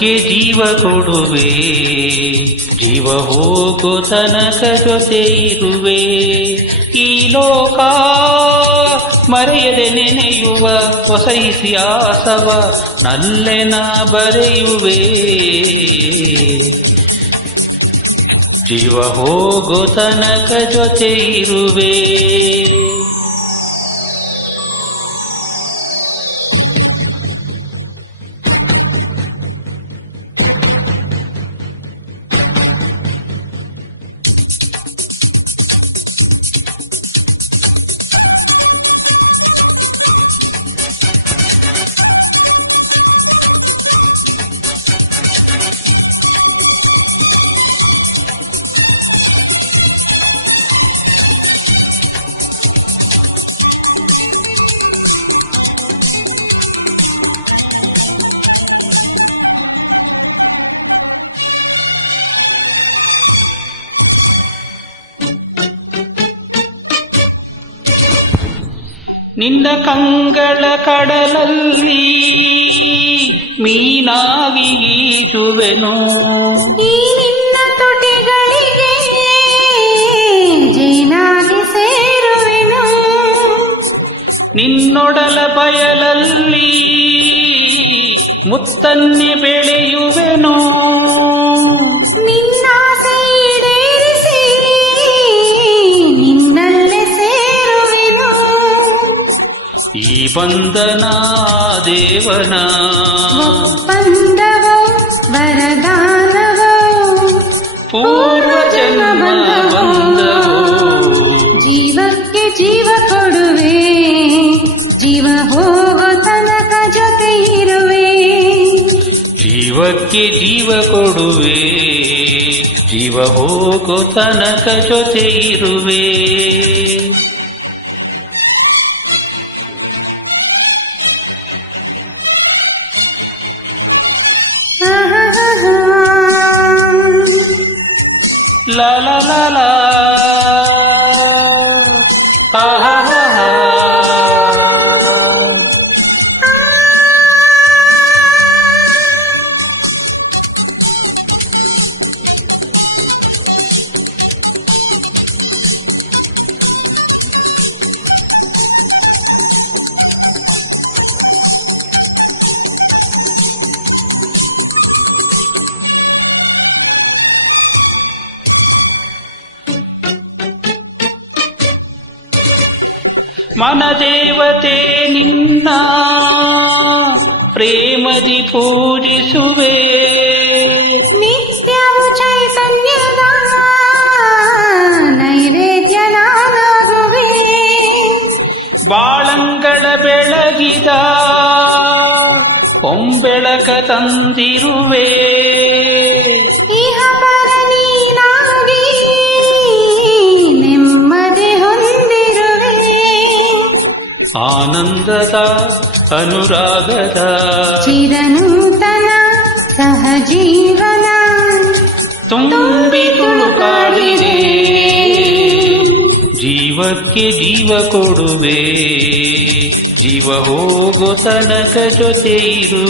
ಜೀವಕ್ಕೆ ಜೀವ ಕೊಡುವೆ, ಜೀವ ಹೋಗೋ ತನಕ ಜೊತೆ ಇರುವೆ. ಈ ಲೋಕ ಮರೆಯದೆ ನೆನೆಯುವ ಹೊಸ ಇತಿಹಾಸವ ನಲ್ಲೆನ ಬರೆಯುವೆ. ಜೀವ ಹೋಗೋ ತನಕ ಜೊತೆ ಇರುವೆ. ನಿನ್ನ ಕಂಗಳ ಕಡಲಲ್ಲಿ ಮೀನಾಗಿ ಈಜುವೆನು, ಈ ನಿನ್ನ ತುಟಿಗಳಿಗೆ ಜೇನಾಗಿ ಸೇರುವೆನು. ನಿನ್ನೊಡಲ ಬಯಲಲ್ಲಿ ಮುತ್ತನ್ನೆ ಬೆಳೆಯುವೆನು. ಬಂಧನ ದೇವನ ಒಪ್ಪಂದವೋ ವರದಾನವೋ ಪೂರ್ವ ಜನ್ಮ ಬಂಧವೋ. ಜೀವಕ್ಕೆ ಜೀವ ಕೊಡುವೆ, ಜೀವ ಹೋಗೋ ತನಕ ಜೊತೆ ಇರುವೆ. ಜೀವಕ್ಕೆ ಜೀವ ಕೊಡುವೆ, ಜೀವ ಹೋಗೋ ತನಕ ಜೊತೆ ಇರುವೆ. ಮನದೇವತೆ ನಿನ್ನ ಪ್ರೇಮದಿ ಪೂಜಿಸುವೆ, ನಿತ್ಯವು ಚೈತನ್ಯದ ನೈವೇದ್ಯನಾಗುವೆ. ಬಾಳಂಗಳ ಬೆಳಗಿದ ಒಂಬೆಳಕ ತಂದಿರುವೆ. ಆನಂದದ ಅನುರಾಗದ ಚಿರಂತನ ಸಹಜೀವನ ತುಂಬಿ ತುಳುಕಾಡಿದೆ. ಜೀವಕ್ಕೆ ಜೀವ ಕೊಡುವೆ, ಜೀವ ಹೋಗೋ ತನಕ ಜೊತೆ ಇರುವೆ.